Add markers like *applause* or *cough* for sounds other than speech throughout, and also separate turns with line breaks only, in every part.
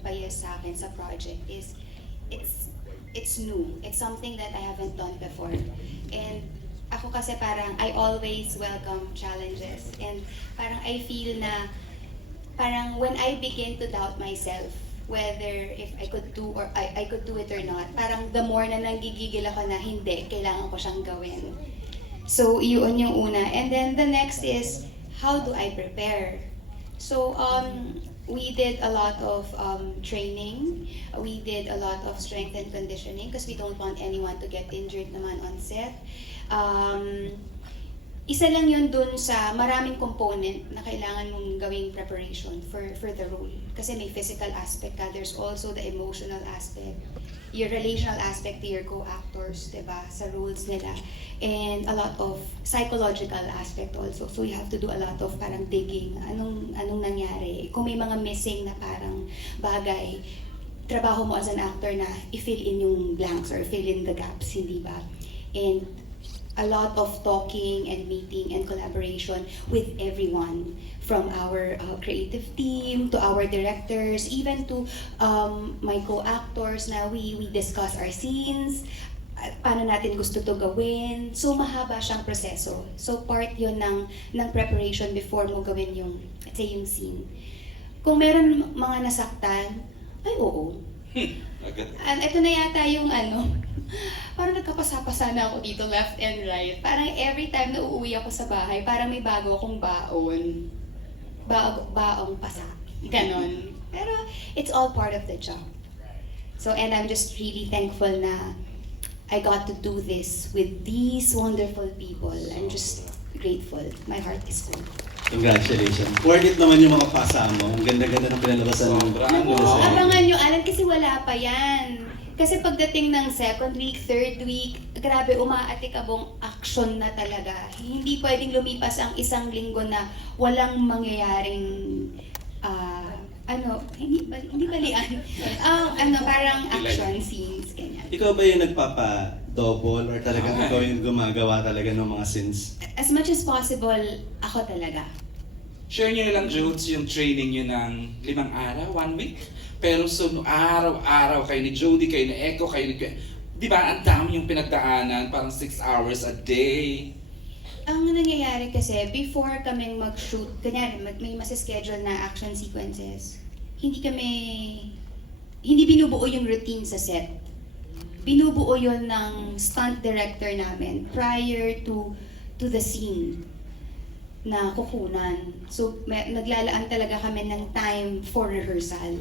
nagpa-yes sa akin sa project is it's it's new. It's something that I haven't done before. And ako kasi parang I always welcome challenges. And parang I feel na parang when I begin to doubt myself whether if I could do or I, I could do it or not, parang the more na nanggigigil ako na hindi, kailangan ko siyang gawin. So, yun yung una. And then the next is, how do I prepare? So, um, we did a lot of um, training. We did a lot of strength and conditioning because we don't want anyone to get injured naman on set. Um, isa lang yun dun sa maraming component na kailangan mong gawing preparation for for the role. Kasi may physical aspect ka, there's also the emotional aspect, your relational aspect to your co-actors, di ba, sa roles nila. And a lot of psychological aspect also. So you have to do a lot of parang digging. Anong, anong nangyari? Kung may mga missing na parang bagay, trabaho mo as an actor na i-fill in yung blanks or fill in the gaps, hindi ba? And a lot of talking and meeting and collaboration with everyone from our uh, creative team to our directors even to um, my co-actors na we we discuss our scenes at paano natin gusto to gawin so mahaba siyang proseso so part yon ng ng preparation before mo gawin yung let's say yung scene kung meron mga nasaktan ay oo
Agad.
And ito na yata yung ano, *laughs* parang nagkapasa-pasa na ako dito left and right. Parang every time na uuwi ako sa bahay, parang may bago akong baon. Bago, baong pasa. Ganon. Pero it's all part of the job. So, and I'm just really thankful na I got to do this with these wonderful people. I'm just grateful. My heart is full.
Congratulations. Worth it naman yung mga pasa mo. Ang ganda-ganda ng pinalabasan ng
Sobra.
Naku, abangan nyo, Alan, kasi wala pa yan. Kasi pagdating ng second week, third week, grabe, umaatikabong action na talaga. Hindi pwedeng lumipas ang isang linggo na walang mangyayaring, ah, ano, hindi, bali, hindi balian. *laughs* Ang ano, parang action scenes, ganyan.
Ikaw ba yung nagpapa-double or talagang
Ah.
ikaw yung gumagawa talaga ng mga scenes?
As much as possible, ako talaga.
Share nyo lang, Jones, yung training nyo ng limang araw, one week. Pero so, araw-araw kayo ni Jody, kayo ni Echo, kayo ni... Di ba, ang dami yung pinagdaanan, parang six hours a day.
Ang nangyayari kasi, before kaming mag-shoot, kanyari, may masischedule na action sequences, hindi kami, hindi binubuo yung routine sa set. Binubuo yon ng stunt director namin prior to to the scene na kukunan. So, may, naglalaan talaga kami ng time for rehearsal.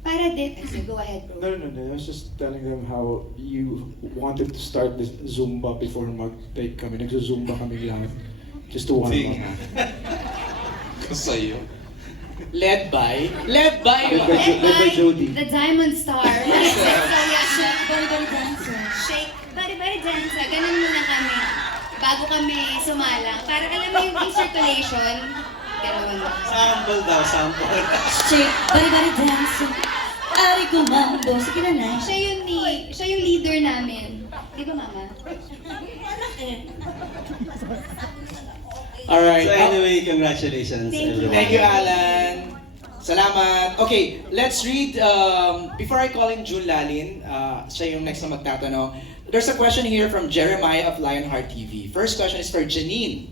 Para din, so go ahead, bro.
No, no, no. I was just telling them how you wanted to start this Zumba before mag-take kami. Nagzo-Zumba kami lahat. Just to warm up.
Sa'yo.
Led by? Led by!
Led by-
Led
led by Jody.
the Diamond Star.
Shake, body, body dancer.
Shake, bari bari dancer. Ganun muna kami. Bago kami sumalang. Para alam mo yung in-circulation. Ganun.
Sample daw, sample.
Shake, body dancer. Ari kumando. Sige na na.
Siya yung, ni, siya yung leader namin. Di ba, Mama?
Alright.
So anyway, congratulations
Thank you.
everyone.
Thank you, Alan. Salamat. Okay, let's read, um, before I call in June Lalin, uh, siya yung next na magtatanong. There's a question here from Jeremiah of Lionheart TV. First question is for Janine.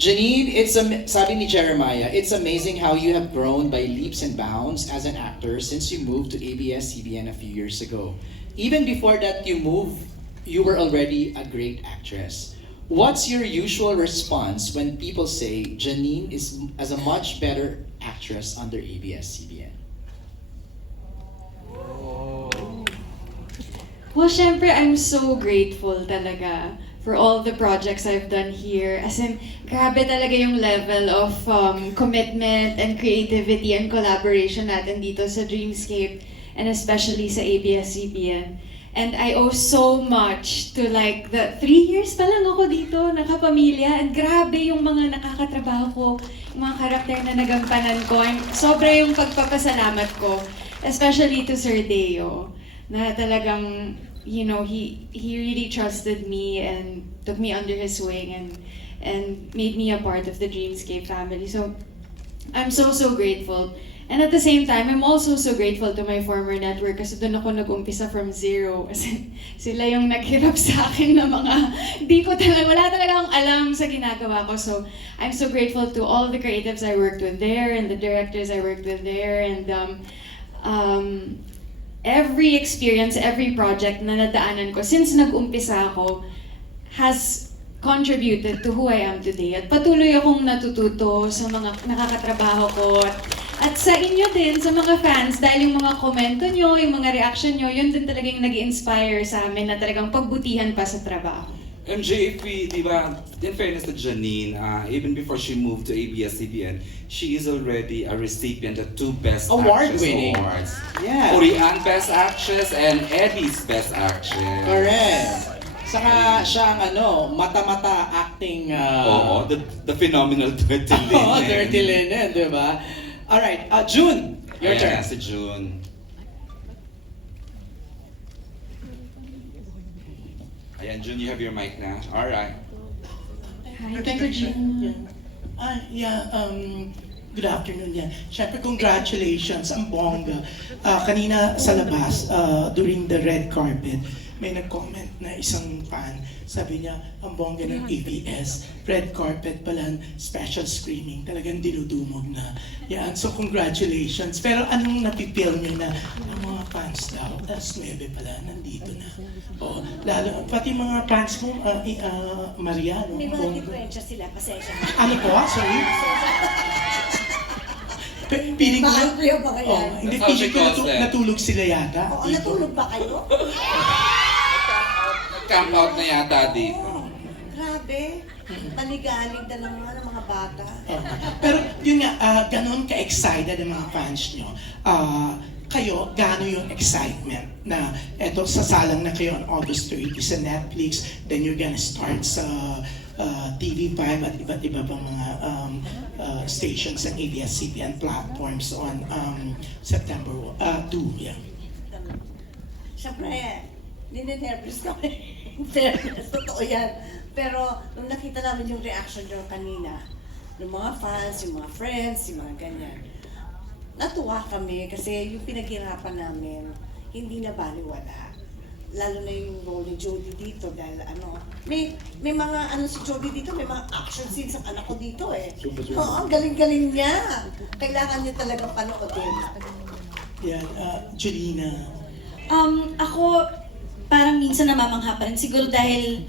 Janine, it's am- sabi ni Jeremiah, it's amazing how you have grown by leaps and bounds as an actor since you moved to ABS-CBN a few years ago. Even before that you moved, you were already a great actress. What's your usual response when people say Janine is as a much better actress under ABS-CBN?
Well, syempre, I'm so grateful talaga for all the projects I've done here. As in, grabe talaga yung level of um, commitment and creativity and collaboration natin dito sa Dreamscape and especially sa ABS-CBN. And I owe so much to like the three years pa lang ako dito, nakapamilya. And grabe yung mga nakakatrabaho ko, mga karakter na nagampanan ko. Sobra yung pagpapasalamat ko, especially to Sir Deo na talagang you know he he really trusted me and took me under his wing and and made me a part of the Dreamscape family so I'm so so grateful And at the same time, I'm also so grateful to my former network kasi doon ako nag-umpisa from zero. *laughs* Kasi sila yung naghirap sa akin na mga, di ko talaga, wala talaga akong alam sa ginagawa ko. So, I'm so grateful to all the creatives I worked with there and the directors I worked with there. And um, um, every experience, every project na nadaanan ko since nag-umpisa ako has contributed to who I am today. At patuloy akong natututo sa mga nakakatrabaho ko. At, at sa inyo din, sa mga fans, dahil yung mga komento nyo, yung mga reaction nyo, yun din talagang nag inspire sa amin na talagang pagbutihan pa sa trabaho.
MJ, if we, di ba, in fairness to Janine, uh, even before she moved to ABS-CBN, she is already a recipient of two Best
Award
Actress
winning.
awards.
Yeah.
Korean Best Actress and Eddie's Best Actress.
Correct. Saka siya ang ano, mata-mata acting... Uh,
Oo, the, the phenomenal Dirty *laughs* Linen.
Oo, dirty linen, di ba? Alright, uh, June, your turn.
Ayan, si June. Ayan, June, you have your mic na. Alright.
Hi, Tito June.
Ah, yeah, um, good afternoon yan. Siyempre, congratulations, ang bongga. Ah, kanina sa labas, ah, during the red carpet, may nag-comment na isang fan. Sabi niya, ang bongga ng ABS, red carpet pala, special screening, talagang dinudumog na. Yan, so congratulations. Pero anong napipil niyo na ang mga fans daw, alas 9 pala, nandito na. Oo, lalo, pati mga fans mo, ah, i- ah, Mariano,
May mga diferensya sila, pasensya.
Ano po? Sorry? P- Piling ko,
Bakit kuya ba kaya?
oh, hindi,
That's how she
piling ko
calls
natu-
them.
natulog sila yata.
Oo,
Dito.
natulog ba kayo? *laughs*
Camp out na yata dito.
Oo, grabe. Panigalig na naman ng mga bata.
Pero yun nga, ah, ganun ka-excited ang mga fans nyo. Ah, kayo, gaano yung excitement na eto, sasalang na kayo on August 30 sa Netflix, then you're gonna start sa ah, TV5 at iba't iba pang mga um, ah, stations ng ABS-CBN platforms on um, September uh, 2. Yeah.
Siyempre, nininervous kami. Nervous, *laughs* totoo yan. Pero nung nakita namin yung reaction nyo kanina, ng mga fans, yung mga friends, yung mga ganyan, natuwa kami kasi yung pinaghirapan namin, hindi na baliwala. Lalo na yung role ni Jodie dito dahil ano, may may mga ano si Jodie dito, may mga action scenes ang anak ko dito eh.
Super, super.
Oo, ang galing-galing niya. Kailangan niya talaga panoodin.
Yan, ah, Julina.
Um, ako, parang minsan namamangha pa rin. Siguro dahil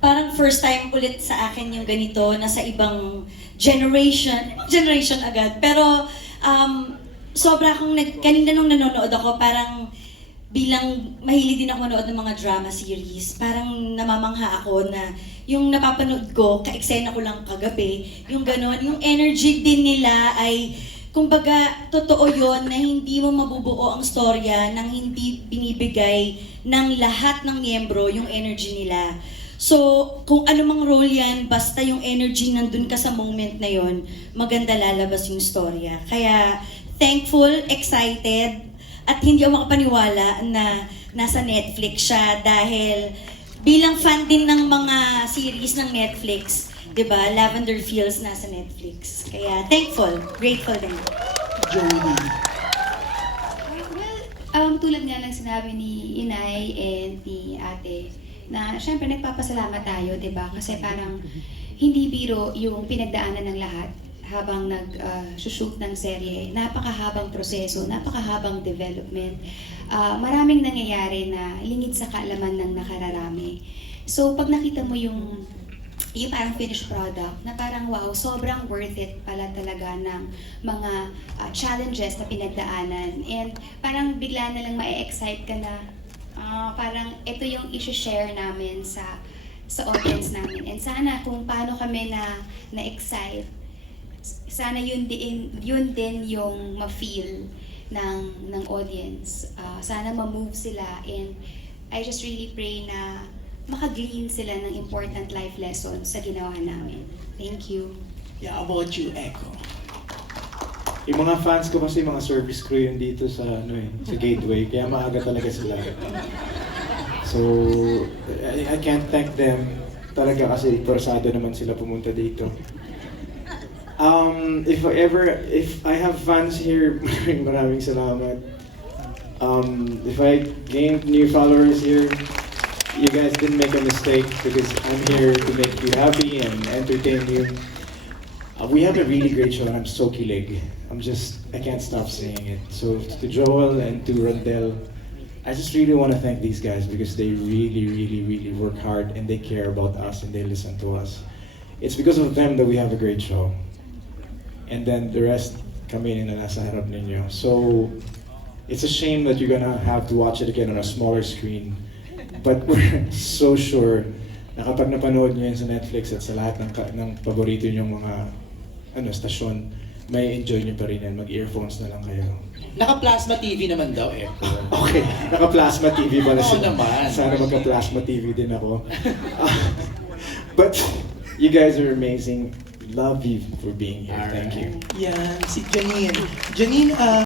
parang first time ulit sa akin yung ganito, nasa ibang generation, generation agad. Pero um, sobra akong, nag, kanina nung nanonood ako, parang bilang mahilig din ako manood ng mga drama series, parang namamangha ako na yung napapanood ko, ka-eksena ko lang kagabi, yung gano'n, yung energy din nila ay kumbaga, totoo yon na hindi mo mabubuo ang storya nang hindi binibigay ng lahat ng miyembro yung energy nila. So, kung anumang role yan, basta yung energy nandun ka sa moment na yon, maganda lalabas yung storya. Kaya, thankful, excited, at hindi ako makapaniwala na nasa Netflix siya dahil bilang fan din ng mga series ng Netflix, 'di ba? Lavender Fields nasa Netflix. Kaya thankful, grateful din.
Jodie.
Well, um, tulad nga ng sinabi ni Inay and ni Ate, na syempre nagpapasalamat tayo, di ba? Kasi parang hindi biro yung pinagdaanan ng lahat habang nag-shoot ng serye. Napakahabang proseso, napakahabang development. Ah, maraming nangyayari na lingid sa kaalaman ng nakararami. So, pag nakita mo yung yung parang finished product na parang wow, sobrang worth it pala talaga ng mga ah, challenges na pinagdaanan. And parang bigla na lang ma-excite ka na ah, parang ito yung isi-share namin sa sa audience namin. And sana kung paano kami na na-excite, sana yun din yun din yung ma-feel ng ng audience. Ah, sana ma-move sila and I just really pray na makaglean sila ng important life lessons sa ginawa namin. Thank you.
Yeah, about you, Echo.
Yung mga fans ko kasi mga service crew yun dito sa ano eh, sa Gateway, kaya maaga talaga sila. *laughs* So, I, I can't thank them talaga kasi interesado naman sila pumunta dito. Um, if I ever, if I have fans here, *laughs* maraming maraming salamat. Um, if I gained new followers here, you guys didn't make a mistake because I'm here to make you happy and entertain you. Uh, we have a really great show and I'm so kilig. I'm just, I can't stop saying it. So to Joel and to Rondell, I just really want to thank these guys because they really, really, really work hard and they care about us and they listen to us. It's because of them that we have a great show. And then the rest come in nasa harap ninyo. So, it's a shame that you're gonna have to watch it again on a smaller screen. But we're *laughs* so sure na kapag napanood nyo yan sa Netflix at sa lahat ng, ka- ng paborito nyong mga ano, stasyon, may enjoy nyo pa rin yan. Mag-earphones na lang kayo.
Naka-plasma TV naman daw, Echo. *laughs*
Okay, naka-plasma TV pala
Oo
sila.
naman.
Sana magka-plasma TV din ako. *laughs* But you guys are amazing. Love you for being here. Thank you.
Yan, si Janine. Janine, ah,